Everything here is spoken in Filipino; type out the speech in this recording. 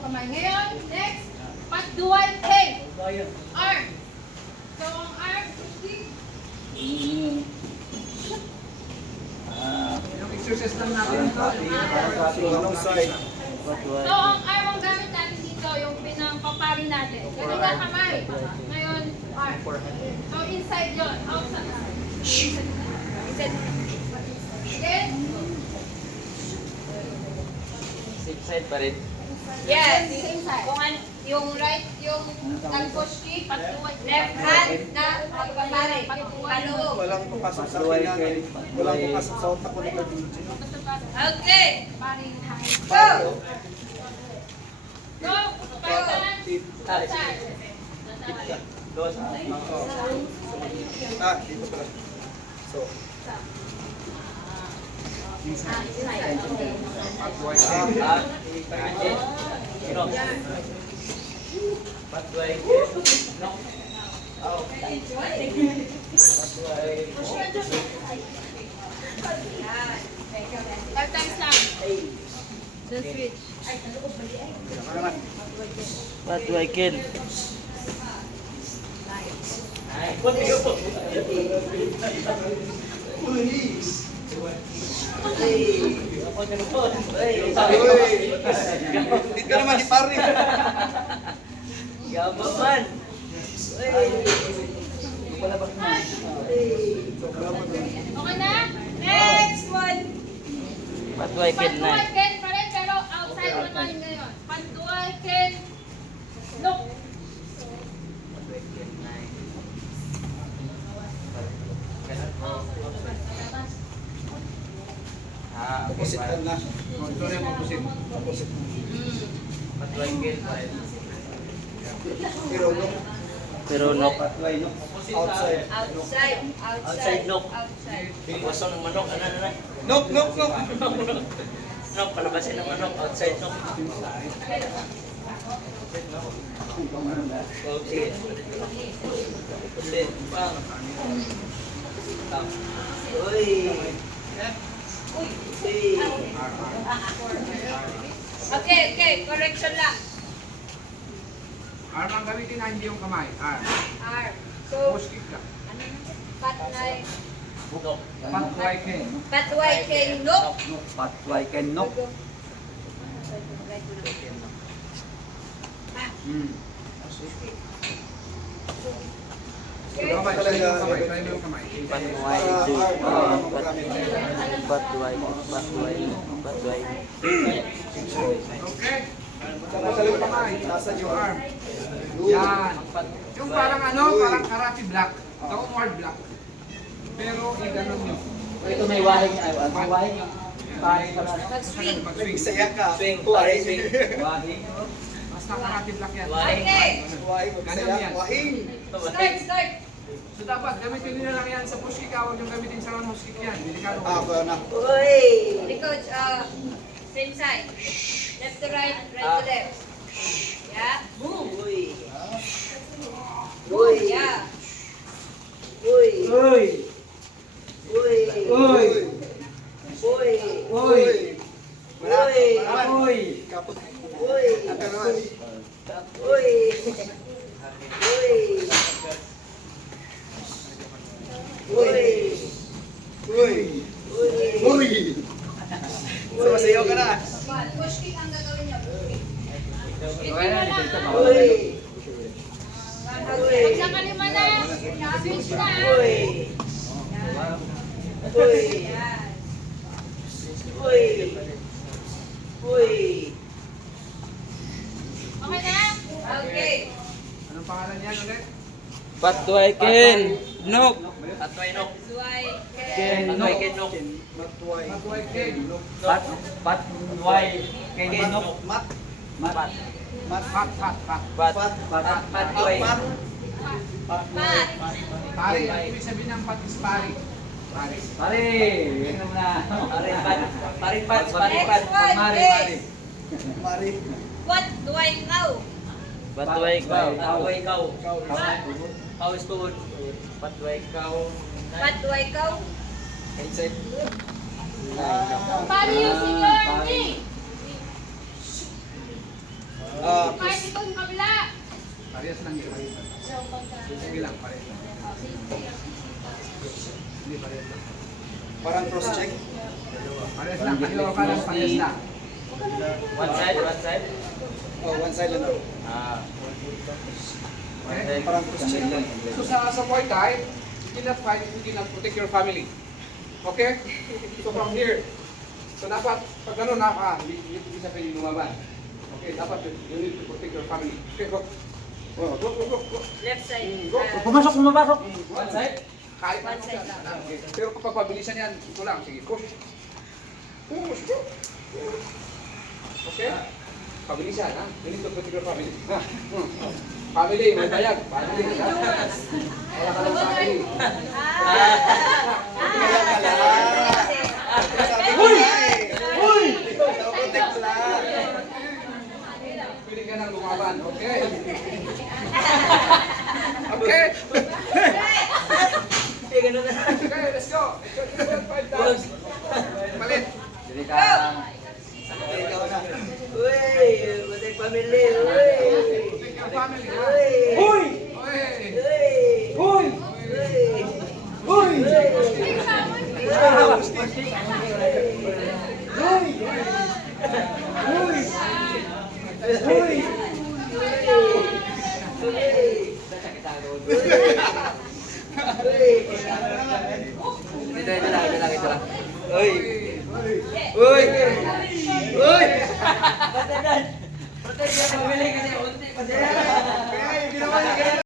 yung kamay. Ngayon, next, pagduwal head. Arm. So, ang arm, pushing. Yung exercise lang natin ito. So, ang arm ang gamit natin dito, yung pinampapari natin. Ganun nga kamay. Ngayon, arm. So, inside yun. Outside. Inside. Again. Same side pa rin. Yes, same side. Kung ano, yung right, yung nag-push kick, left hand na magpapare, paloob. Walang papasok sa akin. Walang papasok sa utak ko na pag-video. Okay, Paring high. go! Go! Pagkalan. Outside. Dos. Dito pala. So, Patway. No. Out. Five times lang. Just switch. Patway kill. hindi ka naman ipari. Gabang man. Okay na? Next one. Patway kill na. Pandual ken pa rin, pero outside naman ngayon. Pandual ken. Look. Opposite lang na. Ito na yung opposite. Opposite. Patway kill pa rin. Pero no. Pero knock. Patway no. Outside. Outside, Outside look. outside. Waso ng manok. Ano na? Nope, nope, nope. Knock. Palabasin ng manok. Outside knock. Okay. Ulit. Bang. Tap. Uy. Okay, okay, correction lang. Arm ang gamitin na hindi yung kamay. Arm. Arm. So, Push kick lang. patway, Patway king. patway king, no? Patway can knock. Kamay, try mo yung kamay. Try mo yung kamay. Patway. Patway. Patway. Patway. Okay. Nasa yung kamay. Nasa yung arm. Yan. Yung parang ano, parang karate block. Downward block. Pero i-ganon nyo. Ito may wahing, may wahing yung paring pala. Mag-swing. Mag-swing. Saya ka. Swing. Pare swing. Wahing. Basta karate block yan. Okay. Wahing. Magsaya. Wahing. Start, start. So dapat gamitin nyo na lang yan sa push kick. Huwag yung gamitin sa round kick yan. Delikado. Ba na. Uy. Hey, coach, same side. Left to right, right to left. Yeah. Move. Uy. Move. Yeah. Uy. Uy! Uy. Uy! Uy. Uy! Uy. Uy! Kapot. Uy. Ano naman? Uy. Uy. Uy. Uy. Uy. Uy. Sumasayaw ka na. Push kick ang gagawin niya. Ito na lang. Uy. Pag sa kalima na, switch na. Uy. Uy. Yan. Uy. Uy. Okay na? Okay. Anong pangalan yan ulit? Patway ken. Nok. Patway nok. Suway. Ken. Patway ken nok. Patway. Patway king. Patway kay Genok. Mat. Mat. Pat, pat, pat. Patway. Pat. Pari. Ang ibig sabihin ng pat is pari. Pari. Pare! Yan na muna. Paring-pats. Next one, Mari, yes. Mari. What do I know? Patway ikaw. Patway ikaw. What? Kau is tuhod. Patway ikaw. What do I go? Inside. Paano using your knee? Parehas lang yun. Sige lang, parehas lang. Hindi, parehas lang. Parang cross-check. Parehas lang, kaliwa ka lang, parehas lang. One side, one side. Oh, one side lang daw. Ah. Okay? Parang cross-check lang. So sa Muay Thai, you cannot fight if you cannot protect your family. Okay? So from here, so dapat, pag gano'n hindi sa pwede lumaban. Okay, dapat you need to protect your family. Okay, go. Go, go, go, go. Left side. Go. Pumasok, pumapasok. One side? Kahit One ano side yan. lang. Okay. Pero kapag pabilisan yan, ito lang. Sige, push. Push, go. Okay? Pabilisan, ha? You need to protect your family. Ha? Family, may bayag. Family, ha? Wala ka lang sa akin. Kaya pala. Sabi ko na eh. Uy! Protect lang. Pwede ka nang lumaban, okay? Okay? Okay, let's go. Let's go. 5 times. Palit. Sige ka. Ikaw na. Protect your family, ha? Uy! Uy! Uy! Uy! Ito lang. Uy! Uy! Uy! Protect your family kasi unti pa sila. Kaya yung ginawa niya,